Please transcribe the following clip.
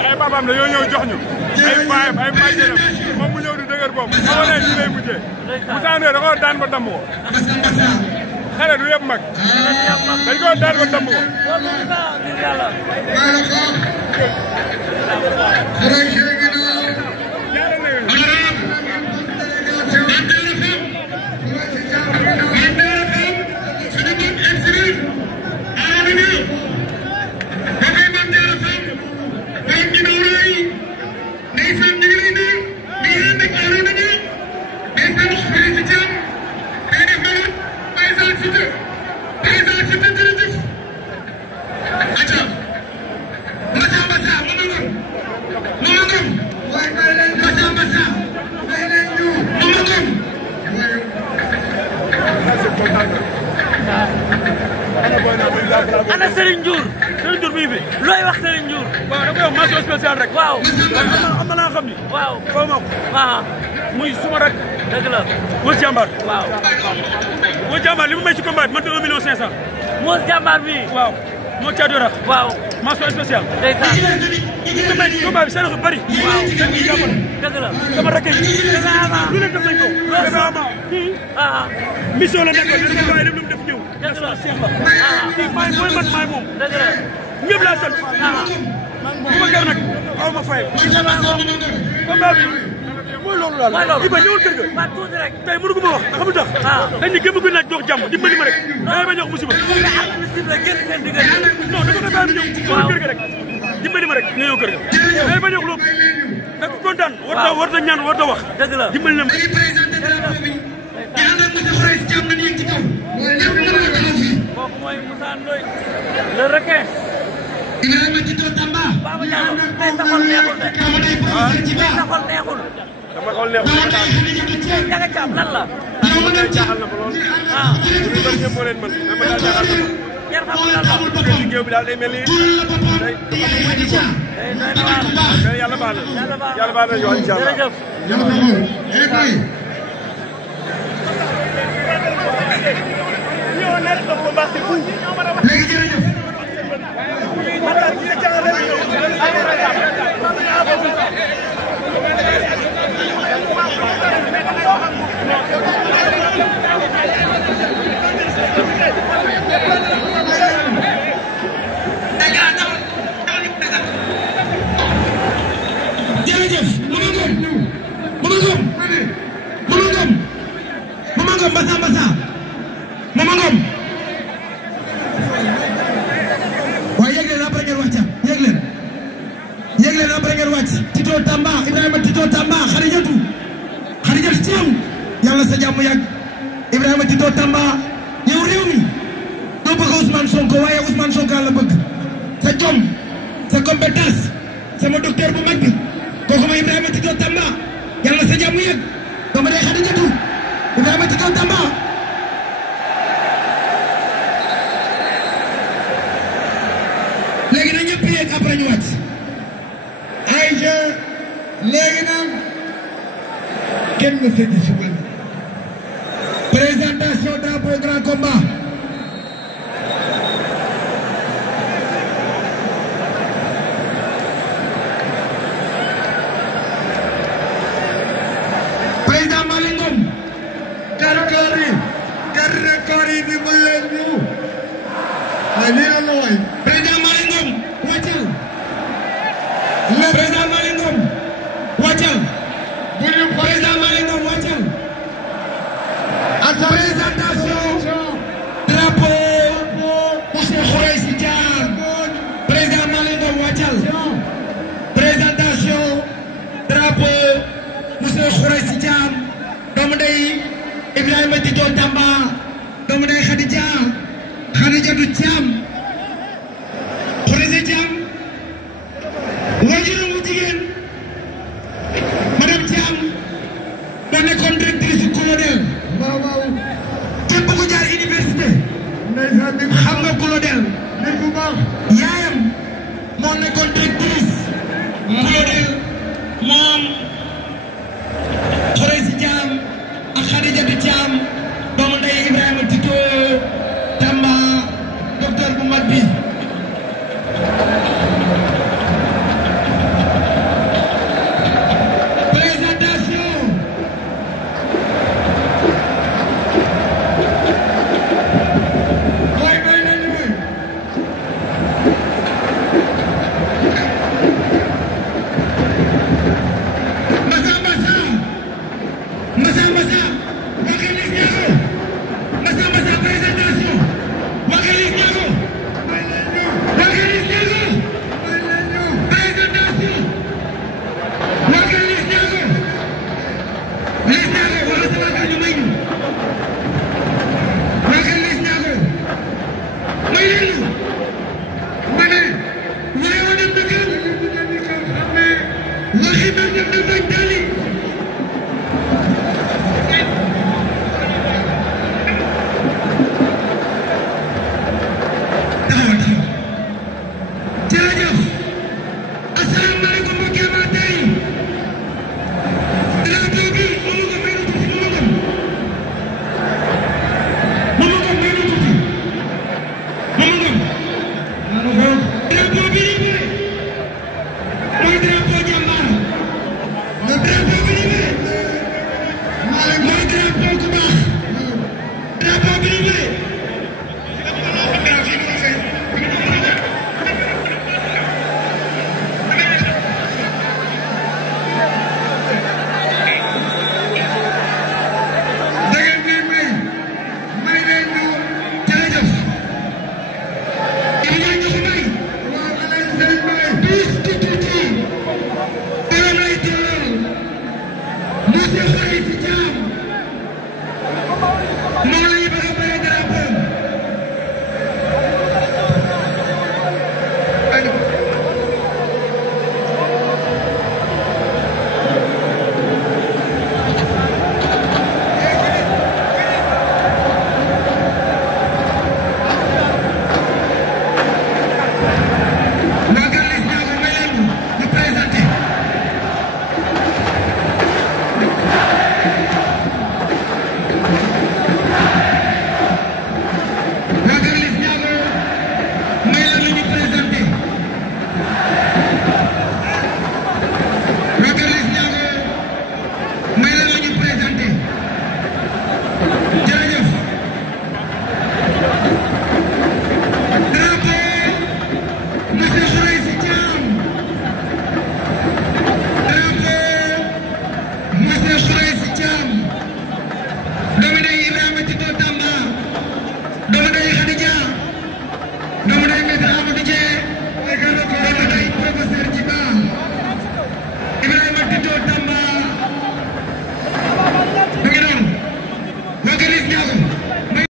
ay papaam la yoo ñëw jox ñu ay baayam ay bàjjenam moom mu ñëw di dëgër bopp xamoo ne lii lay mujjee Moussa Ndoye da koo daan ba damm ko xale du yëpp mag dañ koo daan ba damm ko ana Serigne Ndiour bii fi looy wax Serigne Ndiour. waaw da koy wax mention spéciale rek. waaw am na laa xam ni. waaw foo ma ko. muy suma rek. dëgg la. Wës Jàmbaar. waaw. Wës Jàmbaar li mu may ci combat bi man de 1 million 500. Wës Jàmbaar bi. waaw moo caatu rax. waaw. mention spéciale. ndeysaan. li mu may ci combat bi seen xel bëri. waaw dañuy jàppale. dëgg la. sama rakk yi. dëgg la ama. lu leen def nañ ko. loolu dëgg ama. mission la nekkoon dañ ko bàyyi dem lu mu def ñëw. dëgg la seex la. kii maay mooy man maay moom. dëgg la. ñëpp laa sant. bu ma gër nag aw ma fay. combat bi mooy loolu daal. mooy loolu Iba ñëwul kër ga. waa tuuti rek. tey mënu ko ma wax xam nga tax. dañ ne gëm gu naaj jox jàmm dimbali ma rek. damay bañ a wax musiba. mais administratif la génn seen diggante. non dama koy bàyyi ñëw. ñëwul kër ga rek. dimbali ma rek nga ñëw kër ga. damay bañ a wax loolu. nag kontaan. war na ñaan war na wax. dëgg la dimbali na ma. kooku mooy Moussa Ndoye le requin. Ibrahima Tito Tamba. Baba Diallo tey sa xol neexul de. tey sa xol neexul. dama xool neexul. Ndiaga Thiam lan la. jaaxal na ma lool. ñu bëri ñëpp moo leen mën mais man daal jaaxal na ma. yan xam lan la. tey liggéey bi daal day mel ni day doy na waar. mais yàlla baax na. yàlla baax na yow incha allah. jërëjëf. léegi jërëjëf. jërëjëf Mama Ngom Mbassa Mbassa Mama Ngom waaye yéeg leen après ngeen wàcc yéeg leen après ngeen wàcc Tito Tamba Ibrahima Tito Tamba Xarijatu Thiam yàlla sa jàmm yàgg Ibrahima Tito Tamba yow réew mi doo bëgg Ousmane Sonko waaye Ousmane Sonko la bëgg sa jom sa compétence sama docteur bu mag bi kooku mooy Ibrahima Tito Tamba yàlla sa jàmm yàgg doomu day Xarijatu Ibrahima Tito Tamba léegi nag ñëpp yéeg après ñu wàcc Aïcha léegi nag kenn nga fekk ci wàll présentation drapeau grand combat président Malick Ngom kar yi di mu leen ñu waaye lii la waay président Malick Ngom wàccal le président Malick Ngom wàccal président Malick Ngom wàccal ak présentation drapeau monsieur Khoureychi Thiam président Malick Ngom wàccal présentation drapeau monsieur Khoureychi Thiam doomu ndey Ibrahima Tito Tamba doomu ndey Khadijatu Thiam waajuramu jigéen madame Thiam moo nekkoon directrice Colonel. waaw waaw. képp ku jaar université. xam nga Colonel. nit ku baax. yaayam moo nekkoon directrice. Colonel moom Khoureyssi Thiam ak Khadijatu Thiam doomu ndey Ibrahima Tito Tamba docteur bu mag bi.